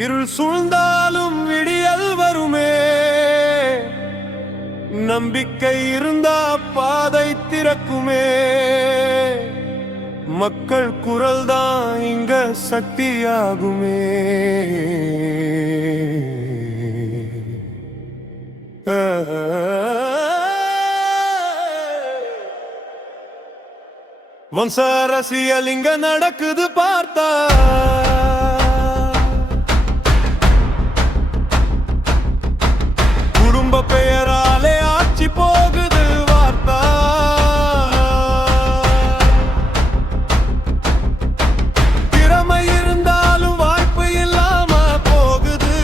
இருள் சூழ்ந்தாலும் விடியல் வருமே. நம்பிக்கை இருந்தா பாதை திறக்குமே. மக்கள் குரல் தான் இங்க சக்தியாகுமே. வம்ச அரசியல் இங்க நடக்குது பார்த்தா. குடும்ப பெயராலே ஆட்சி போகுது வார்த்தா. திறமை இருந்தாலும் வாய்ப்பு இல்லாம போகுது.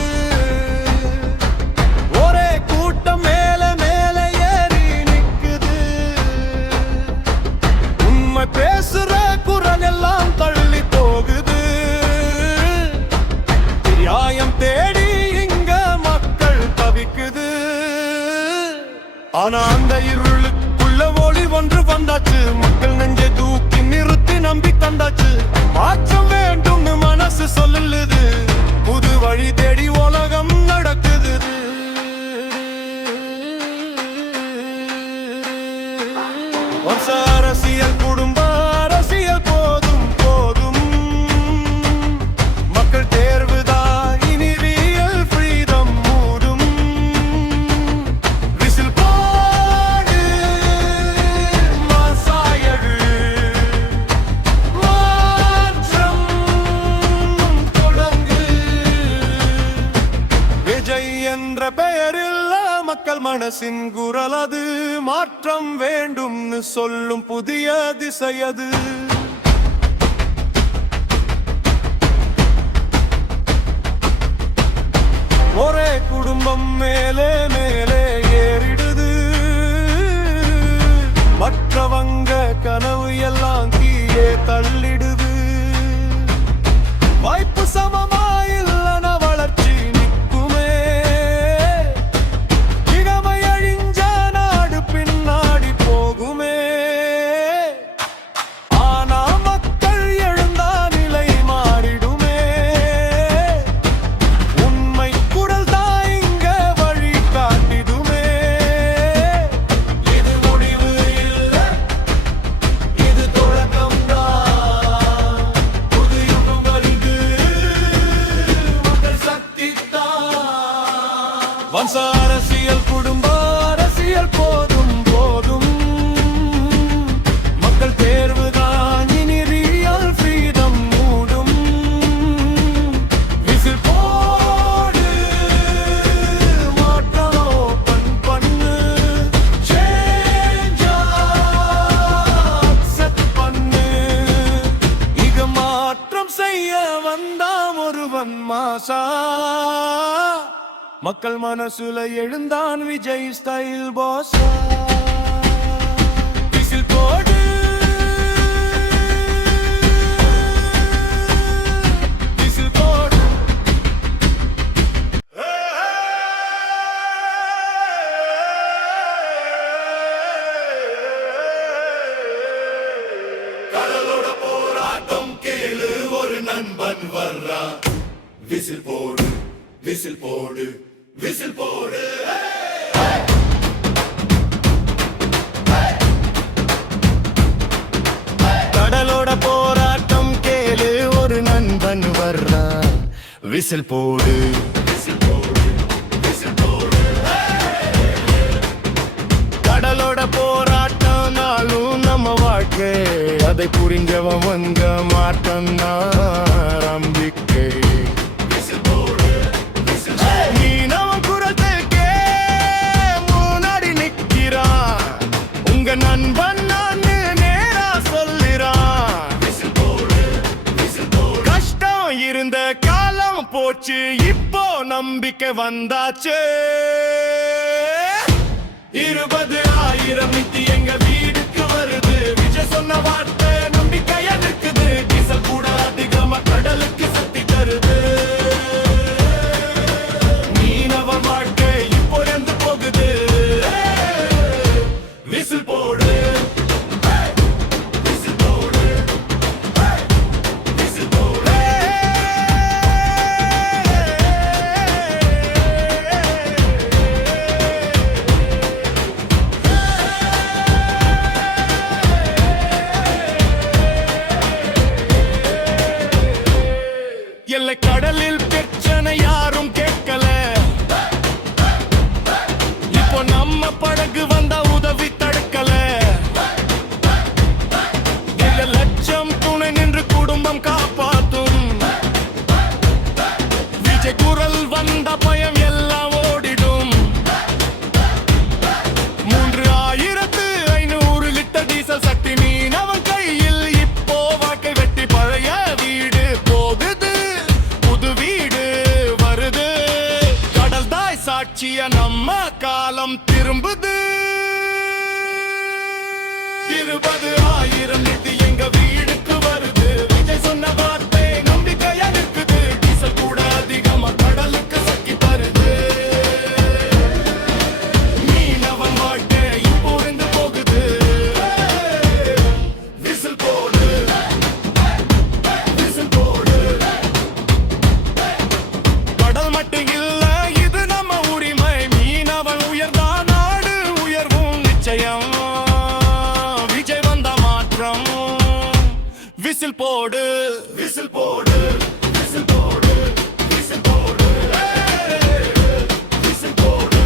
ஒரே கூட்டம் மேல மேல ஏறி நிக்குது. உண்மை பேசுற குரல் எல்லாம் தள்ளி போகுது. நியாயம் தேடி இங்க மக்கள் தவிக்குது. ஆனா அந்த இருளுக்குள்ள ஒளி ஒன்று வந்தாச்சு. மக்கள் நெஞ்சை தூக்கி நிறுத்தி நம்பி தந்தாச்சு. மாற்றம் வேண்டும்னு மனசு சொல்லுது. புது வழி தேடி உலகம் நடக்குது. வம்ச அரசியல் குடும்ப அரசியல் போதும் போதும். மக்கள் தேர்வுதான் இனி ரியல் ஃப்ரீடம் மூடும். விசில் போடு மாசாயடு. மாற்றம் தொடங்கு. விஜய் என்ற பெயரில் மக்கள் மனசின் குரல் அது. மாற்றம் வேண்டும்னு சொல்லும் புதிய திசை அது. ஒரே குடும்பம் மேலே மேலே ஏறிடுது. மற்றவங்க கனவு எல்லாம் கீழே தள்ளிடுது. வாய்ப்பு சமமாயில்லன வளர்ச்சி நிற்குமே. இகமை அழிஞ்ச நாடு பின்னாடி போகுமே. ஆனா மக்கள் எழுந்தா நிலை மாறிடுமே. உண்மை குரல் தான் இங்க வழி காட்டிடுமே. இது முடிவு இல்லை, இது தொடக்கம் தான். புது யுகம் வருது, மக்கள் சக்தி தான். வம்ச அரசியல் குடும்ப அரசியல் போதும் போதும். மக்கள் தேர்வுதான் இனி ரியல் ஃப்ரீடம் மூடும். விசில் போடு மாற்றம் ஓபன் பண்ணு. சேஞ்ச் அக்செப்ட் பண்ணு. இக மாற்றம் செய்ய வந்தான் ஒருவன் மாசா. மக்கள் மனசுல எழுந்தான் விஜய் ஸ்டைல் பாஸா. விசில் போடு விசில் போடு. கடலோட போராட்டம் கேளு, ஒரு நண்பன் வர்றான். விசில் போடு விசில் போடு விசில் போடு. கடலோட போராட்டம் கேளு, ஒரு நண்பன் வர்றான். விசில் போடு விசில் போடு விசில் போடு. கடலோட போராட்டம் நாளும் நம்ம வாழ்க்கை. அதை புரிஞ்சவன் வந்த மாற்றம் நம்பிக்கை. நண்பன் நான் நேரா சொல்லிறான். கஷ்டம் இருந்த காலம் போச்சு, இப்போ நம்பிக்கை வந்தாச்சு. 20,000 நித்தி எங்க வீடுக்கு வருது. விஜய் சொன்ன வார்த்தை நம்பிக்கையா இருக்குது. டீசல் கூட அதிகமா கடலுக்கு சக்தி தருது. மீனவ வாழ்க்கை இப்போ எந்த போகுது. விசில் போடு விசில் போடு விசில் போடு. கடலில் பிரச்சனை யாரும் கேட்கல. இப்போ நம்ம படகு வந்தா உதவி தடுக்கல. 7 லட்சம் துணை நின்று குடும்பம் காப்பாத்தும். விஜய் குரல் வந்த பயம் எல்லாம் ஓடிடும். 3500 லிட்டர் டீசல் சக்தி மீனவன் கையில். இப்போ வாழ்க்கை வெட்டி பழைய வீடு போகுது, புது வீடு வருது. கடல் தாய் சாட்சிய நம்ம காலம் திரும்புது. 20,000 நிதி எங்க வீடுக்கு வருது. விஜய் சொன்ன வார்த்தை நம்பிக்கையா இருக்குது. டீசல் கூட அதிகமா கடலுக்கு சக்கி தருது. மீனவன் வாழ்க்கை இப்போ இருந்து போகுது. விசில் போடு, விசில் போடு. கடல் மட்டும் இல்ல, இது நம்ம உரிமை. மீனவன் உயர்ந்தா நாடு உயர்வும் நிச்சயம். விஜய் வந்த மாற்றம். விசில் போடு, விசில் போடு, விசில் போடு, விசில் போடு. விசில் போடு,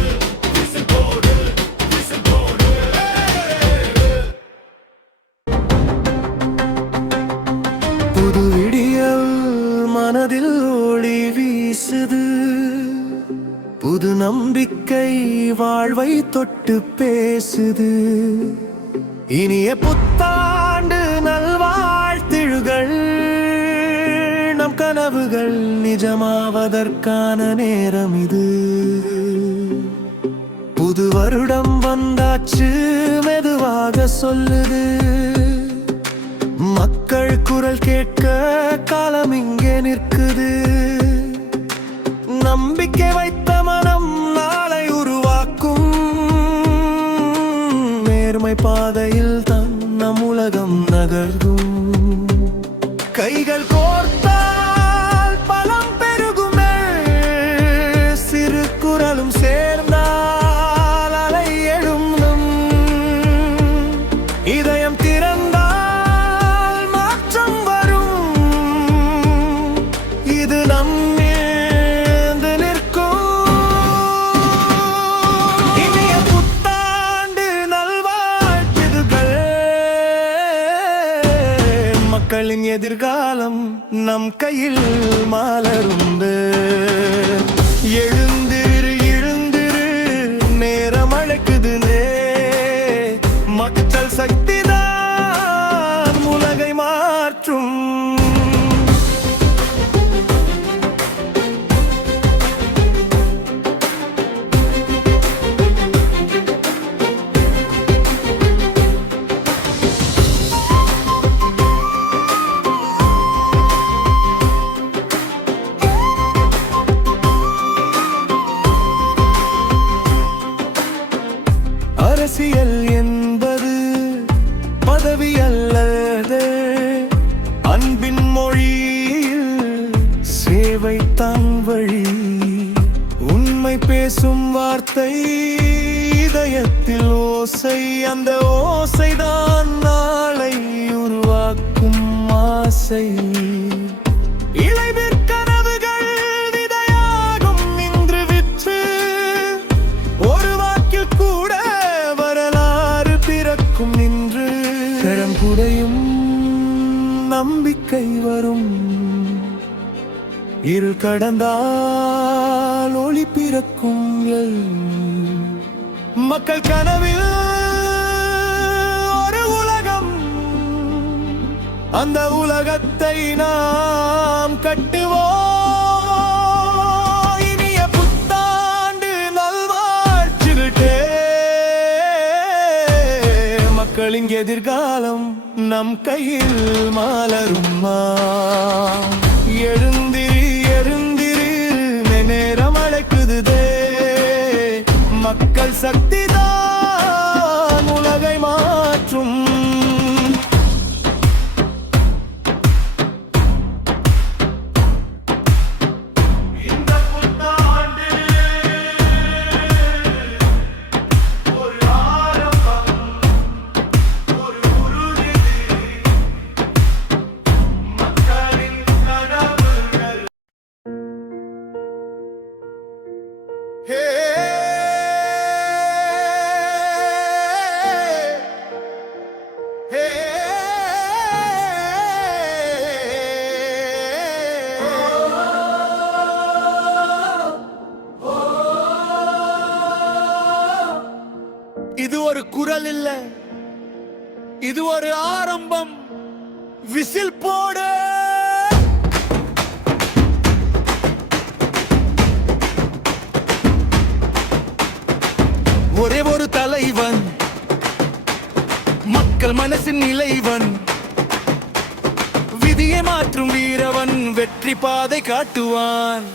விசில் போடு, விசில் போடு. புது விடியல் மனதில் ஒளி வீசுது. புது நம்பிக்கை வாழ்வை தொட்டு பேசுது. இனிய புத்தாண்டு நல்வாழ்த்துகள். நம் கனவுகள் நிஜமாவதற்கான நேரம் இது. புது வருடம் வந்தாச்சு மெதுவாக சொல்லுது. மக்கள் குரல் கேட்க காலம் இங்கே நிற்குது. நம்பிக்கை வைத்த மனம் நாளை உருவாக்கும். நேர்மை பாதையில் தான் நம் உலகம் நகர்கும். கைகள் கோர்த்தால் பலம் பெருகுமே. சிறு குரலும் சேர்ந்தால் அலை எழும். இதயம் திறந்தால் மாற்றம் வரும். இது நம் மக்களின் எதிர்காலம் நம் கையில் மலரும். எழுந்திரு எழுந்திரு, நேரம் அழைக்குது. மக்கள் சக்திதான் உலகை மாற்றும். அரசியல் என்பது பதவி அல்லது. அன்பின் மொழியில் சேவை தான் வழி. உண்மை பேசும் வார்த்தை இதயத்தில் ஓசை. அந்த ஓசைதான் நாளை உருவாக்கும் ஆசை. இளைஞர் கனவுகள் விதையாகும் இன்று விற்று. ஒரு வாக்கில் கூட வரலாறு பிறக்கும் நின்று. கரம் குடையும் நம்பிக்கை வரும். இருள் கடந்தால் ஒளி பிறக்கும். மக்கள் கனவில் ஒரு உலகம். அந்த உலகத்தை நாம் கட்டுவோம். இனிய புத்தாண்டு நல்வாழ்த்துகளே. மக்களின் எதிர்காலம் நம் கையில் மலரும். எழுந்திரி எழுந்திரி, நேரம் அழைக்குது. மக்கள் சக்திதான் உலகை மாற்றும். மக்களின் பாடல் இல்ல, இது ஒரு ஆரம்பம். விசில் போடு. ஒரே ஒரு தலைவன், மக்கள் மனசின் நிலைவன், விதியை மாற்றும் வீரவன், வெற்றி பாதை காட்டுவான்.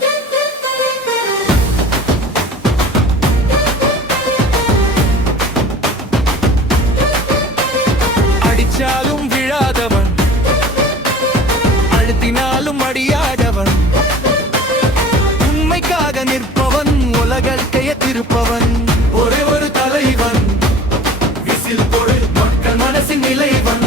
அடிச்சாலும் விழாதவன், அழுத்தினாலும் அடியாதவன், உண்மைக்காக நிற்பவன், உலகத்தையே திருப்பவன். ஒரே ஒரு தலைவன், விசில் போடு. மக்கள் மனசின் நிலைவன்,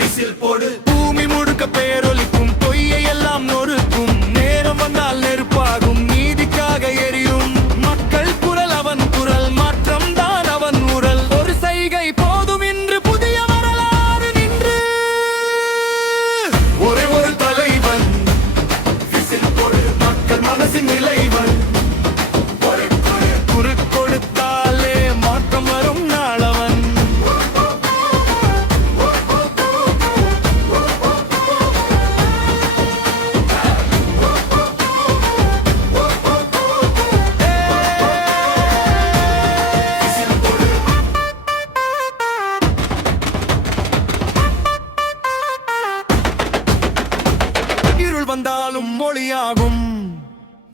விசில் போடு. பூமி முழுக்க பேரொலிக்கும், பொய்யை எல்லாம் நொறுக்கும். நேரம் வந்தால் நெருப்பாகும், நீதிக்காக எரியும். மக்கள் குரல் அவன் குரல், மாற்றம் தான் அவன் உரல். ஒரு செய்கை போதும் இன்று புதிய வரலாறு நின்று. ஒரே ஒரு தலைவன், விசில் போடு. மக்கள் மனசின் நிலைவன், குறு கொடுத்தாலே மாற்றம் வரும் நாளவன். இருள் வந்தாலும் மொழியாகும்,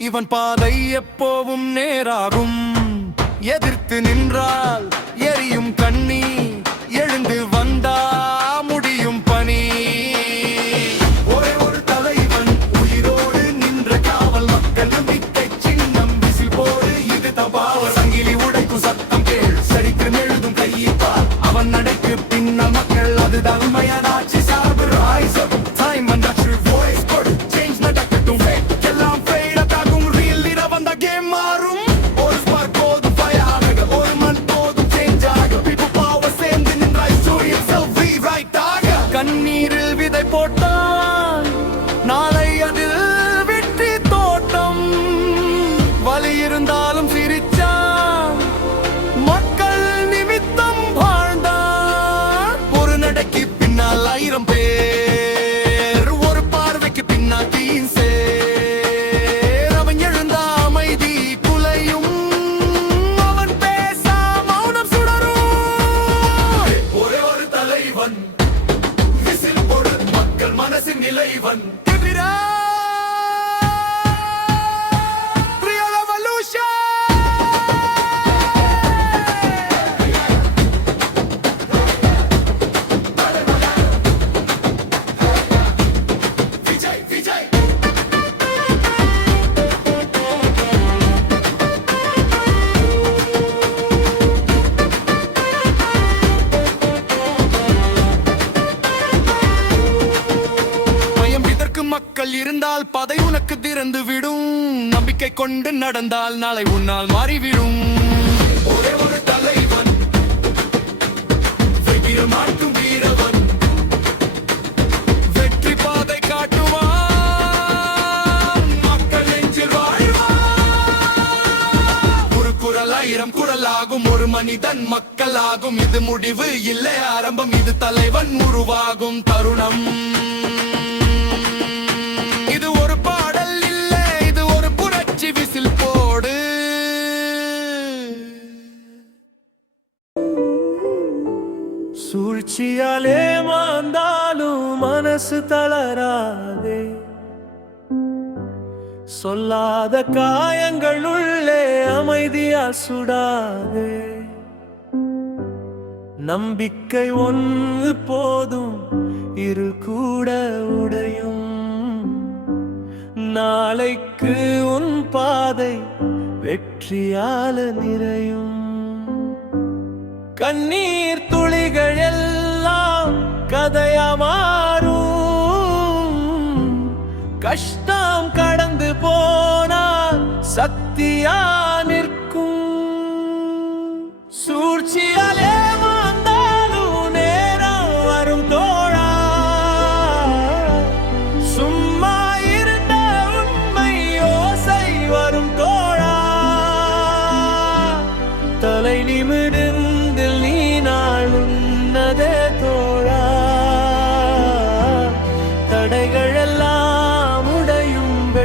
இவன் பாதை எப்போவும் நேராகும். எதிர்த்து நின்றால் எரியும் கண்ணி, எழுந்து வந்தா முடியும் பணி. ஒரே ஒரு தலைவன், உயிரோடு நின்ற காவல், மக்கள் நம்பிக்கை சின்னம். விசில் போடு, இது தபாவ. சங்கிலி உடைக்கும் சத்தம் கேள், சரித்திரம் எழுதும் கையிப்பார். அவன் நடைக்கு பின்னால் மக்கள், அதுதான் உண்மையான ஆட்சி சார்பு. ரைஸ் அப், டைம் வந்தா true voice போடு. சேஞ்ச் நடக்கட்டும், எல்லாம் fade out ஆகும். real leader வந்தா game மாறும். ஒரு spark போதும் fire ஆக, ஒரு மண் போதும் change ஆக. people power சேர்ந்து நின்றாய், story itself rewrite ஆக. கண்ணீரில் விதை போட்டால் நாளை அதில் வெற்றி தோட்டம். வலி இருந்தாலும் சிரிச்சான், மக்கள் நிமித்தம் வாழ்ந்தான். ஒரு நடைக்கு பின்னால் 1000 பேர், ஒரு பார்வைக்கு பின்னால் தீன் சேர். அவன் எழுந்தா அமைதி குலையும், அவன் பேசா மௌனம் சுடரும். ஒரே ஒரு தலைவன், விசில் போடு. மக்கள் மனசின் நிலைவன். Real Revolution. விஜய் விஜய். பயம் இதற்கு மக்கள் இருந்தால் பதை உனக்கு திறந்து விடும். நம்பிக்கை கொண்டு நடந்தால் நாளை உன்னால் மாறிவிடும். ஒரே ஒரு தலைவன், வீரமாக்கும் வீரவன், வெற்றி பாதை காட்டுவான், மக்கள் நெஞ்சில் வாழ்வான். ஒரு குரல் 1000 குரலாகும், ஒரு மனிதன் மக்களாகும். இது முடிவு இல்லை ஆரம்பம், இது தலைவன் உருவாகும் தருணம். இது ஒரு பாடல் இல்லை, இது ஒரு புரட்சி. விசில் போடு. சூழ்ச்சியாலே மாந்தாலும் மனசு தளராதே. சொல்லாத காயங்கள் உள்ளே அமைதியா சுடாதே. நம்பிக்கை ஒன்று போதும், இரு கூட உடையும். நாளைக்கு உன் பாதை வெற்றியால நிறையும். கண்ணீர் துளிகள் எல்லாம் கதையா மாறும். கஷ்டம் கடந்து போனால் சக்தியா நிற்கும். சூழ்ச்சியாலே வந்தாலும் நேரம் வரும் தோழா. சும்மா இருந்த உண்மை யோசை வரும் தோழா. தலை நிமிர்ந்து நீ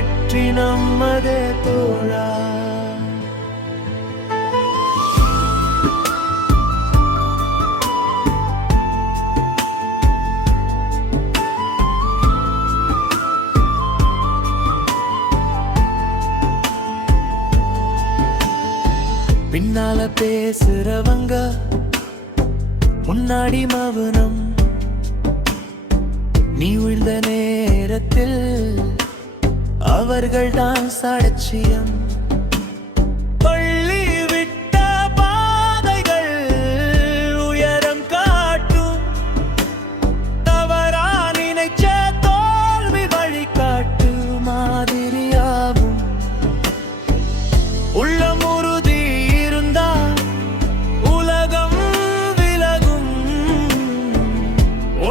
வெற்றி நம்மதே தோழா. பின்னால பேசுறவங்க முன்னாடி மௌனம். நீ விழுந்த நேரத்தில் அவர்கள்தான் சாட்சியம். பள்ளி விட்ட பாதைகள் உயரம் காட்டும். தவறா நினைச்ச தோல்வி வழிகாட்டு மாதிரியாகும். உள்ளம் உறுதி இருந்தா உலகம் விலகும்.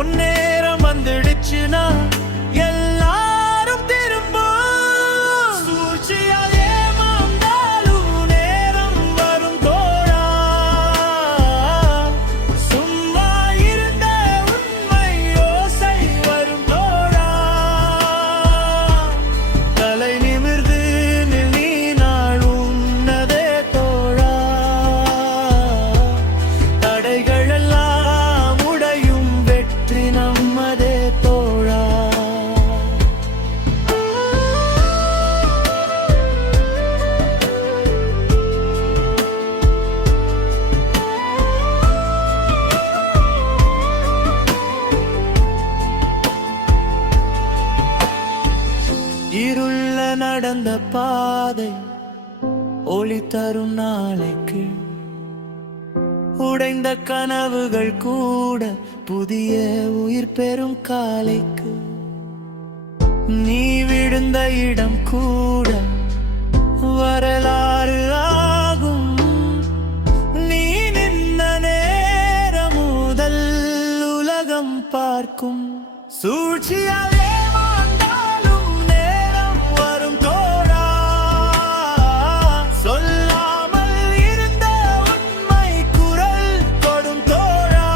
ஒன்னேரம் வந்துடுச்சுனா எல்லாரும் திரும்பும். சூழ்ச்சியால் ஏமாந்தாலும் நேரம் வரும் தோழா. சும்மா இருந்த உண்மை யோசை வரும் தோழா. தலை நிமிர்ந்து நீ நாள் உன்னதே தோழா. தடைகள் எல்லாம் உடையும் வெற்றி நம்மதே தோழா. இருள நடந்த பாதை ஒளி தரும் நாளைக்கு. உடைந்த கனவுகள் கூட புதிய உயிர் பெறும் காலைக்கு. நீ விழுந்த இடம் கூட வரலாறு ஆகும். நீ நின்ற நேரம் முதல் உலகம் பார்க்கும். சூழ்ச்சியால் ஏமாந்தாலும் நேரம் வரும் தோழா. சொல்லாமல் இருந்த உண்மை குரல் கொடும் தோழா.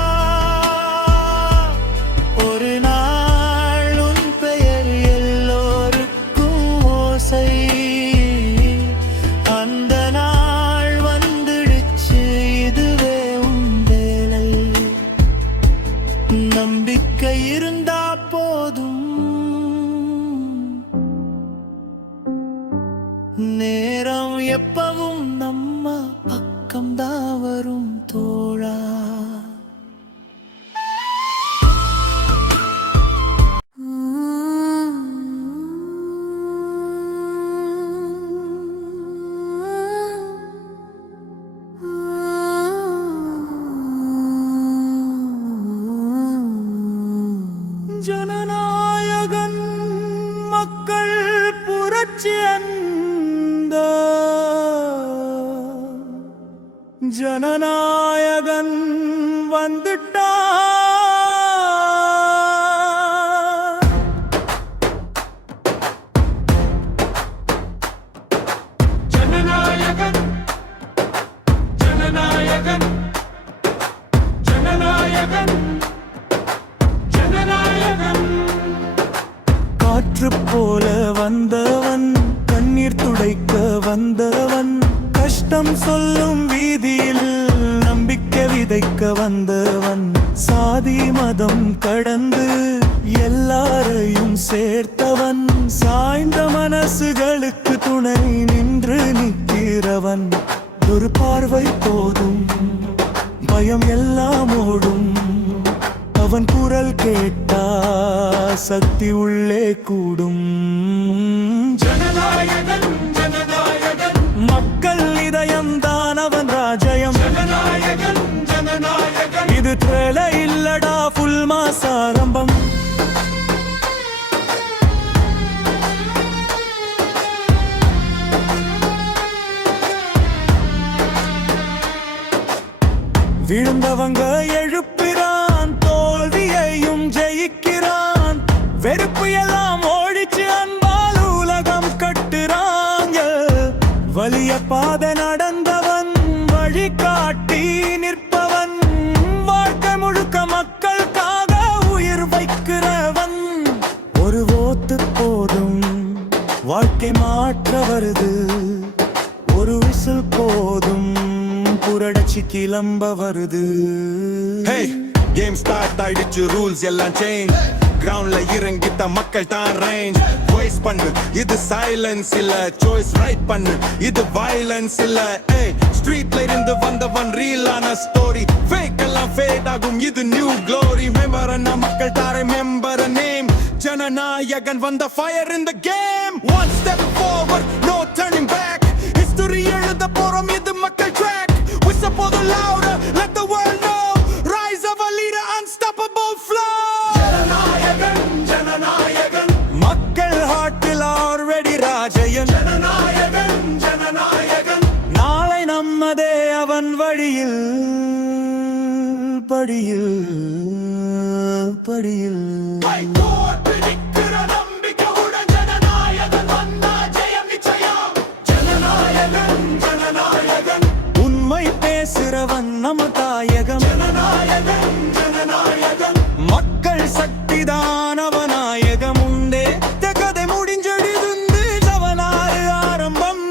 ஒரு நாள் உன் பெயர் எல்லோருக்கும் ஓசை. அந்த நாள் வந்துடுச்சு, இதுவே உன் வேலை. நம்பிக்கை இருந்தா போதும். நேரம் எப்பவும் நம்ம பக்கம்தான் வரும் தோழா. ஜனநாயகன் மக்கள் புரட்சி அந்த ஜனநாயகன் வந்துட்டா. ஜனநாயகன் ஜனநாயகன் ஜனநாயகன் ஜனநாயகன். காற்று போல வந்தவன், கண்ணீர் துடைக்க வந்தவன், கஷ்டம் சொல்லும் வீதியில் நம்பிக்கை விதைக்க வந்தவன். சாதி மதம் கடந்து எல்லாரையும் சேர்த்தவன். சாய்ந்த மனசுகளுக்கு துணை நின்று நிற்கிறவன். ஒரு பார்வை போதும், பயம் எல்லாம் ஓடும். அவன் குரல் கேட்டா சக்தி உள்ளே கூடும். ஜனநாயகன் ஜனநாயகன் மக்கள் இதயம் தான் அவன் ராஜ்யம். ஜனநாயகன் ஜனநாயகன் இது ட்ரெயில இல்லடா, ஃபுல் மாஸ் ஆரம்பம். விழுந்தவங்க எழுப்பிறான், தோல்வியையும் ஜெயிக்கிறான். வெறுப்பு எல்லாம் ஓடிச்சு, அன்பால் உலகம் கட்டுறாங்க. வலிய பாதை நடந்தவன், வழிகாட்டி நிற்பவன். வாழ்க்கை முழுக்க மக்களுக்காக உயிர் வைக்கிறவன். ஒரு ஓத்து போதும், வாழ்க்கை மாற்ற வருது ஒரு விசில் போதும் புரட்சி கிளம்ப வருது. கேம் ஸ்டார்ட் ஆயிடுச்சு, ரூல்ஸ் எல்லாம் சேஞ்ச். கிரவுண்ட்ல இறங்கிட்ட மக்கள் தான் ரேஞ்ச். வாய்ஸ் பண்ணு, இது சைலன்ஸ் இல்ல. சாய்ஸ் ரைட் பண்ணு, இது வயலன்ஸ் இல்ல. ஸ்ட்ரீட்ல இருந்து வந்தவன் ரியலான ஸ்டோரி. ஃபேக் எல்லாம் ஃபேட் ஆகும், இது நியூ க்ளோரி. மெம்பர் மக்கள் தாரை மெம்பர் நேம். ஜனநாயகன் வந்த fire in the game. One step forward, no turning back. History எழுத போறோம், இது மக்கள் track. Whistle for the louder, let the world know. Rise of a leader, unstoppable flow. Jananayagan, Jananayagan. மக்கள் ஹார்ட்டில் already ராஜயன். Jananayagan, Jananayagan. நாளை நம்மதே அவன் வழியில் படியில் படியில். உண்மை பேசுறவன் நம்ம தாயகம். ஜனநாயகன், ஜனநாயகன். மக்கள் சக்திதான் அவநாயகம். உண்டே கதை முடிஞ்செடுந்து சவனாறு ஆரம்பம்.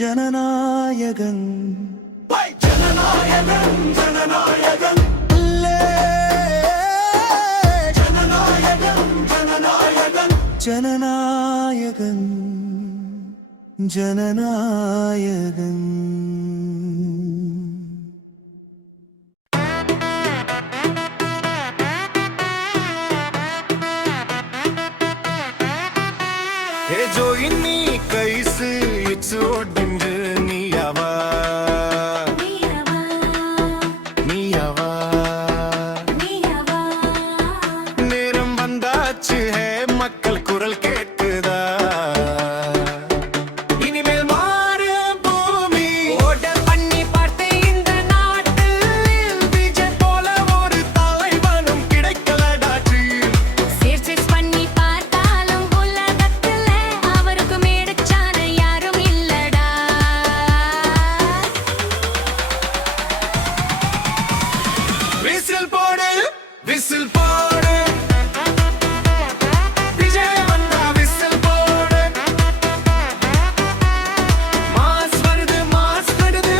ஜனநாயகன், ஜனநாயகன், ஜனநாயகன். ஜனநாயகன், ஜனநாயகன். ஜனநாயகன், ஜனநாயகன். जो इन्नी कैसे छोड़ दिंदे नियावा नियावा नियावा. நேரம் வந்தாச்சு है மக்கள் குரல் கேட்குதா. இனிமேல் மாறு பூமி. ஓட பண்ணி பார்த்து இந்த நாட்டில் விஜய் போல ஒரு தலைவனும் கிடைக்கலடாச்சு. சர்ச் பண்ணி பார்த்தாலும் உலகத்துல அவருக்கு மேடச்சான யாரும் இல்லடா. விசில் போடு, விசில் போடு. விஜய் வந்தா விசில் போடு. மாஸ் வருது, மாஸ் வருது.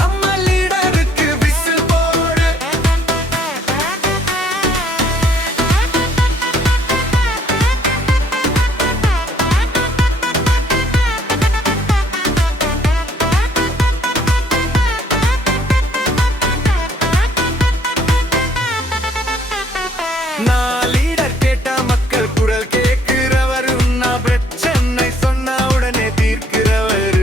நம்ம லீடருக்கு விசில் போடு. நான் லீடர் கேட்டா மக்கள் குரல் கேட்கிறவர். நான் பிரச்சனை சொன்னா உடனே தீர்க்கிறவர்.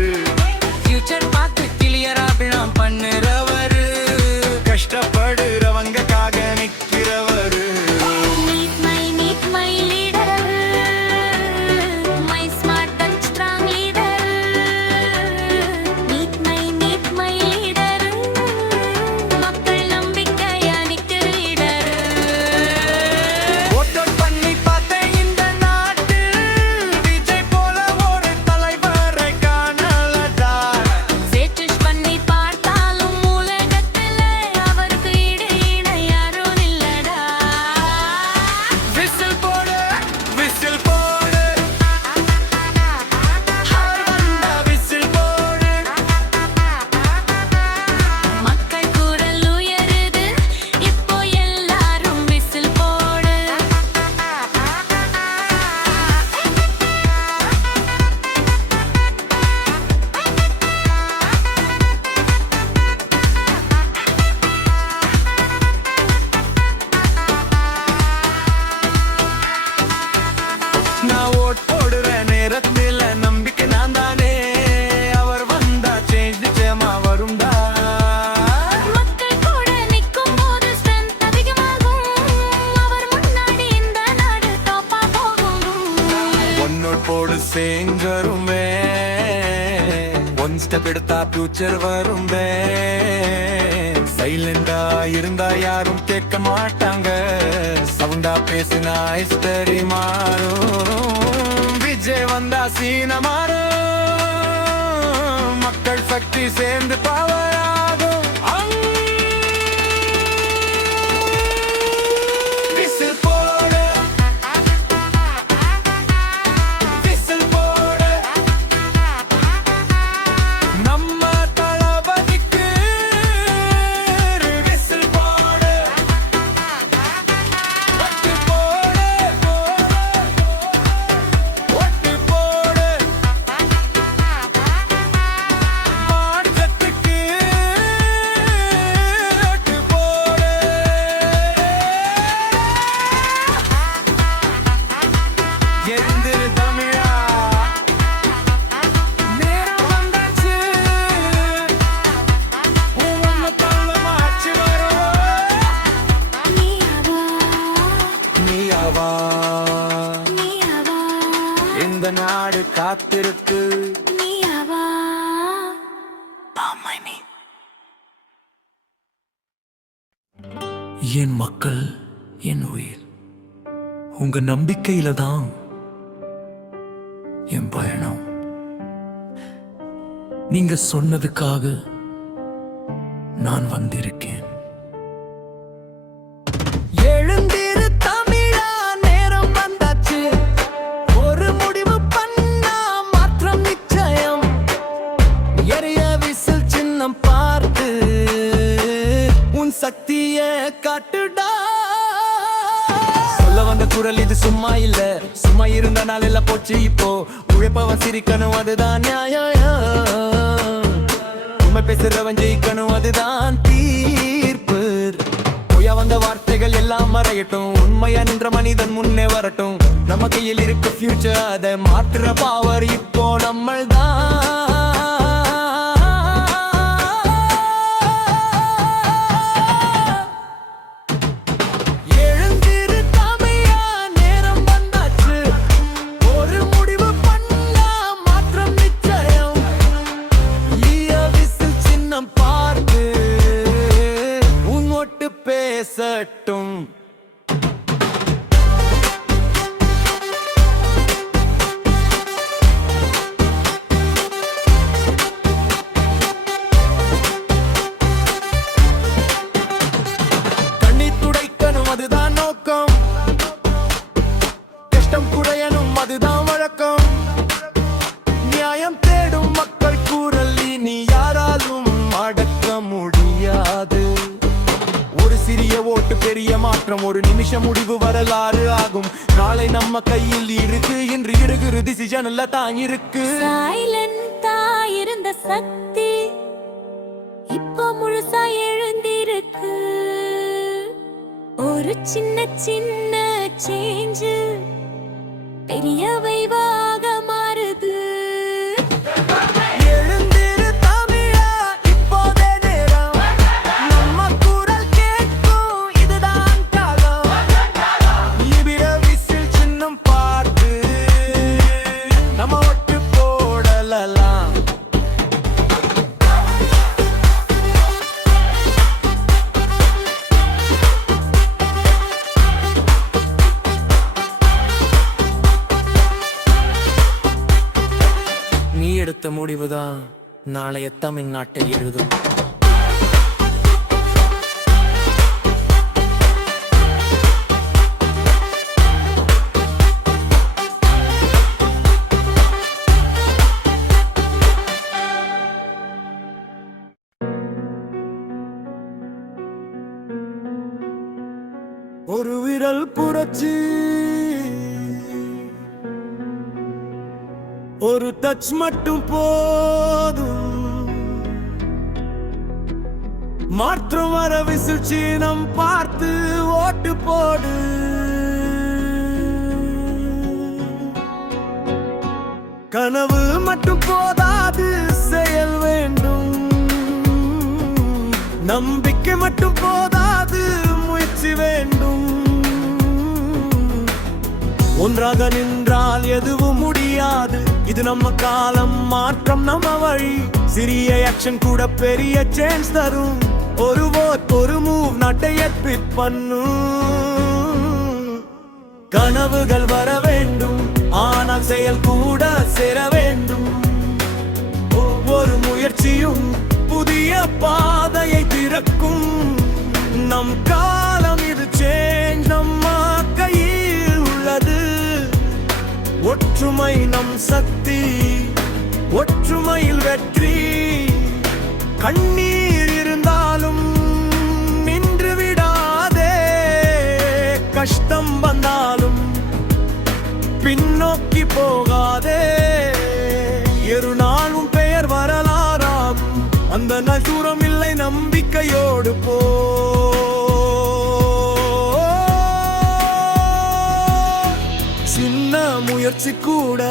ஃபியூச்சர் பார்த்து கிளியரா plan பண்ணுறவர். கஷ்டப்படுறவங்கக்காக நிற்கிறவர். Meet my leader. My smart and strong leader. Meet my leader. மக்கள் நம்பிக்கையா நிற்கிற leader. ஓட் பண்ணி பார்த்தேன் இந்த நாட்டில் விஜய் போல ஒரு தலைவரை காணலடா. சர்ச் பண்ணி பார்த்தாலும் உலகத்துல அவருக்கு ஈடு இணை யாரும் இல்லடா. விசில் போடு, விசில் போடு. ஹார் வந்தா விசில் போடு. மக்கள் குரல் உயருது, இப்போ எல்லாரும் விசில் போடு. நான் ஓட் போடுற நேரத்தில் நம்பிக்கை நான் தானே. அவர் வந்தா சேஞ்ச் நிச்சயமா வரும்டா. மக்கள் கூட நிற்கும் போது ஸ்ட்ரென்த் அதிகமாகும். அவர் முன்னாடி இந்த நாடு டாப்பா போகும். ஒன்னோட் போடு சேங்கருமே. ஒன் ஸ்டெப் எடுத்தா ஃபியூச்சர் வரும்பே. சைலண்டா இருந்தா யாரும் கேட்க மாட்டாங்க. சவுண்டா பேசினா ஹிஸ்டரி மாறும். விஜய் வந்தா சீன மாறும். மக்கள் சக்தி சேர்ந்து பவர் ஆகும். விசில் போடு, விசில் போடு. இந்த நாடு காத்திருக்கு. நீயாவா? என் மக்கள், என் உயிர், உங்க நம்பிக்கையில தான் என் பயணம். நீங்க சொன்னதுக்காக நான் வந்திருக்கேன். எழுந்திரு தமிழா, நேரம் வந்தாச்சு. ஒரு முடிவு பண்ணா மாற்றம் நிச்சயம். எரிய விசில் சின்னம் பார்த்து உன் சக்திய காட்டுடா. சொல்ல வந்த குரல் இது சும்மா இல்ல, சும்மா இருந்த நாள் எல்லாம் போச்சு. இப்போ உழைப்பவன் சிரிக்கணும், அதுதான் நியாயம். உண்மை பேசுறவன் ஜெயிக்கணும், அதுதான் தீர்ப்பு. பொய்யா வந்த வார்த்தைகள் எல்லாம் மறையட்டும், உண்மையா நின்ற மனிதன் முன்னே வரட்டும். நம்ம கையில் இருக்கு ஃபியூச்சர், அதை மாற்றுற பவர் இப்போ நம்மள் தான். பேசட்டும். கண்ணீர் துடைக்கணும், அதுதான் நோக்கம். கஷ்டம் குறையணும், அதுதான் வழக்கம். நியாயம் தேடும் மக்கள் குரல் இனி யாராலும் அடக்க முடியாது. ஒரு சிறிய ஓட்டு பெரிய மாற்றம், ஒரு நிமிஷம் முடிவு வரலாறு ஆகும். நாளை நம்ம கையில் இருக்கு, இன்று இருக்கிற டிசிஷன்ல தான் இருக்கு. சைலண்டா இருந்த சக்தி இப்போ முழுசா எழுந்திருக்கு. ஒரு சின்ன சின்ன சேஞ்ச் பெரிய வைவாக மாறுது. எடுத்த முடிவுதான் நாளைய தமிழ்நாட்டை எழுதும். ஒரு விரல் புரட்சி, ஒரு டச் மட்டும் போதும். மாற்றம் வர விசில் சீனம் பார்த்து ஓட்டு போடு. கனவு மட்டும் போதாது, செயல் வேண்டும். நம்பிக்கை மட்டும் போதாது, முயற்சி வேண்டும். ஒன்றாக நின்றால் எதுவும் முடியாது. இது நம்ம காலம், மாற்றம் நம்ம வழி. சிறிய ஆக்ஷன் கூட பெரிய சேஞ்ச் தரும். ஒரு vote, ஒரு மூவ் நாட்டை எட்பிட் பண்ணும். கனவுகள் வர வேண்டும், ஆனால் செயல் கூட சேர வேண்டும். ஒவ்வொரு முயற்சியும் புதிய பாதையை திறக்கும். நம் காலம் இது, சேஞ்ச் நம்ம கையில் உள்ளது. ஒற்றுமை நம் சக்தி, ஒற்றுமையில் வெற்றி. கண்ணீர் இருந்தாலும் நின்று விடாதே. கஷ்டம் வந்தாலும் பின்னோக்கி போகாதே. ஒரு நாளும் பெயர் வரலாறாம், அந்த நசூரம் இல்லை, நம்பிக்கையோடு போ. சின்ன முயற்சி கூட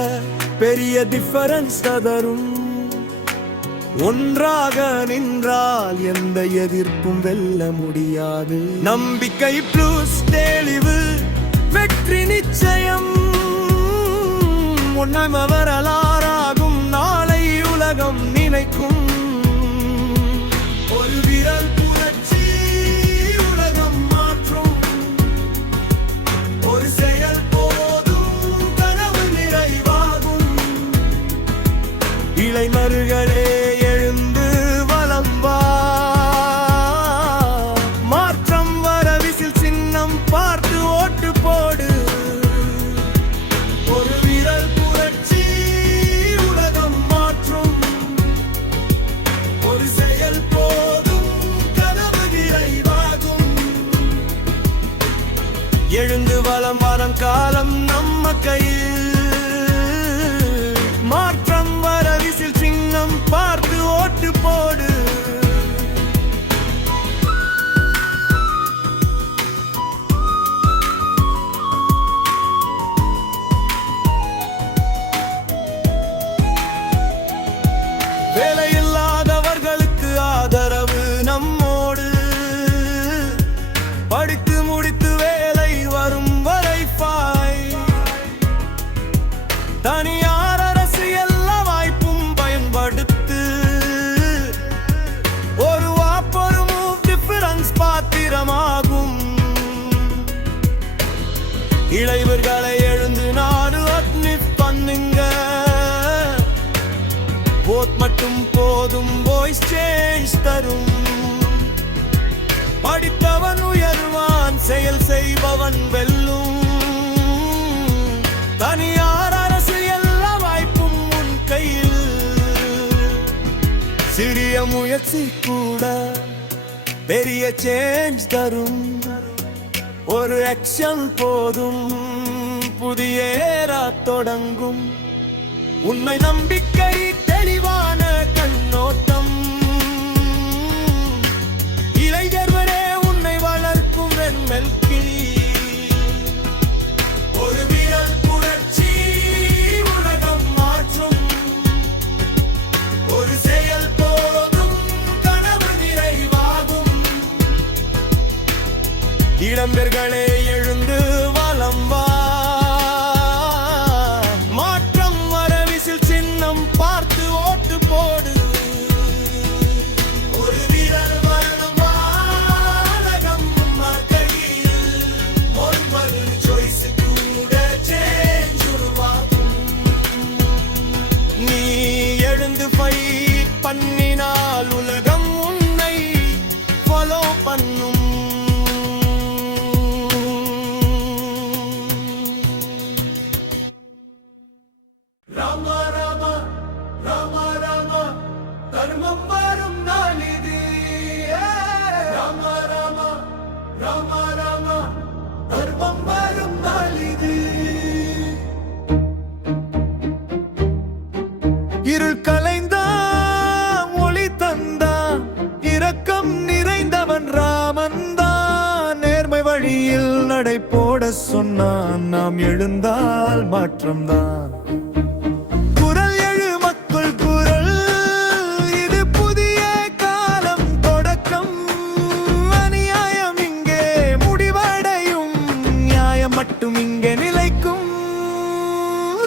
பெரிய டிஃபரன்ஸ் தரும். ஒன்றாக நின்றால் எந்த எதிர்ப்பும் வெல்ல முடியாது. நம்பிக்கை பிளஸ் தெளிவு, வெற்றி நிச்சயம். உண்மை வரலாறாகும் நாளை உலகம் நினைக்கும் ஒரு விரல் புரட்சி உலகம் மாற்றும் ஒரு செயல் போதும் கனவு நிறைவாகும் இளைஞர்களே எழுந்து வலம் வா மாற்றம் வர விசில் சின்னம் பார்த்து ஓட்டு போடு ஒரு விரல் புரட்சி உலகம் மாற்றும் ஒரு செயல் போதும் கனவு நிறைவாகும் எழுந்து வலம் வரும் காலம் நம்ம கையில் மாற்றம் வர விசில் சின்னம் பார்த்து ஓட்டு போடு வேலையில்லாதவர்களுக்கு ஆதரவு நம்மோடு படித்து முடித்து வேலை வரும் வரை தனியார் அரசு எல்லா வாய்ப்பும் பயன்படுத்து ஒரு வாப்பொரு மூவ் டிஃபரன்ஸ் பாத்திரமாகும் இளைவர்களை எழுந்து நாடு அட்மிட் பண்ணுங்க ஓட் மட்டும் போதும் வாய்ஸ் சேஞ்ச் தரும் படித்தவன் உயர்வான் செயல் செய்பவன் வெல்லும் தனியார் அரசு எல்லா வாய்ப்பும் உன் கையில் சிறிய முயற்சி கூட பெரிய சேஞ்ச் தரும் ஒரு ஆக்ஷன் போதும் புதிய ஏரா தொடங்கும் உண்மை நம்பிக்கை தெளிவான கண்ணோட்டம் இளைஞர்களே உன்னை வளர்க்கும் வெண்மெல்கிளி ஒரு விரல் புரட்சி உலகம் மாற்றும் ஒரு செயல் போதும் கனவு நிறைவாகும் இளம்பெர்களே எழுந்து வலம் வா பார்த்து ஓட்டு போடு ஒரு வீரர் வரணும் வானகம் கையில் ஒன்பது சாய்ஸ் கூட சேஞ்ச் உருவாகும் நீ எழுந்து ஃபைட் பண்ணினால் உலகம் உன்னை ஃபாலோ பண்ணும் தர்மம் வரும் நாள் இது ராம ராம ராம ராம தர்மம் வரும் நாள் இது இருள் கலைந்தான் ஒளி தந்தான் இரக்கம் நிறைந்தவன் ராமன்தான் நேர்மை வழியில் நடை போட சொன்னான் நாம் எழுந்தால் மாற்றம்தான் மட்டும் இங்கே நிலைக்கும்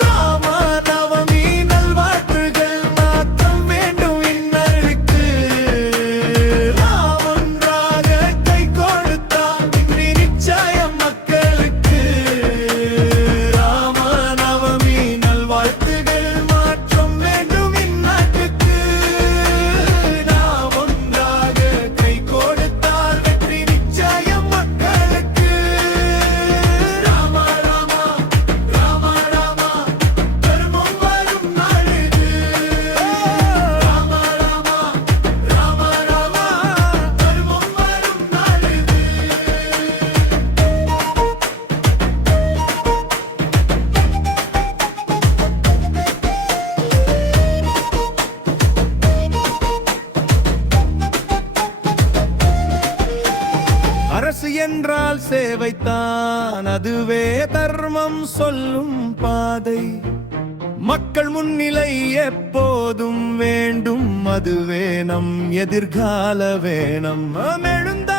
ராம நவமி நல்வாழ்த்துகள் மாற்றம் வேண்டும் இன்னருக்கு ஒன்றாக கை கொடுத்தால் இன்றி நிச்சயம் மக்களுக்கு ராம நவமி நல்வாழ்த்துகள் மாற்றம் வேண்டும் இந்நாட்டுக்கு நாம் ஒன்றாக கை கொடுத்தால் வெற்றி நிச்சயம் மக்களுக்கு அரசு என்றால் சேவைத்தான் அதுவே தர்மம் சொல்லும் பாதை மக்கள் முன்னிலை எப்போதும் வேண்டும் அதுவே நம் எதிர்கால வேணும் எழுந்த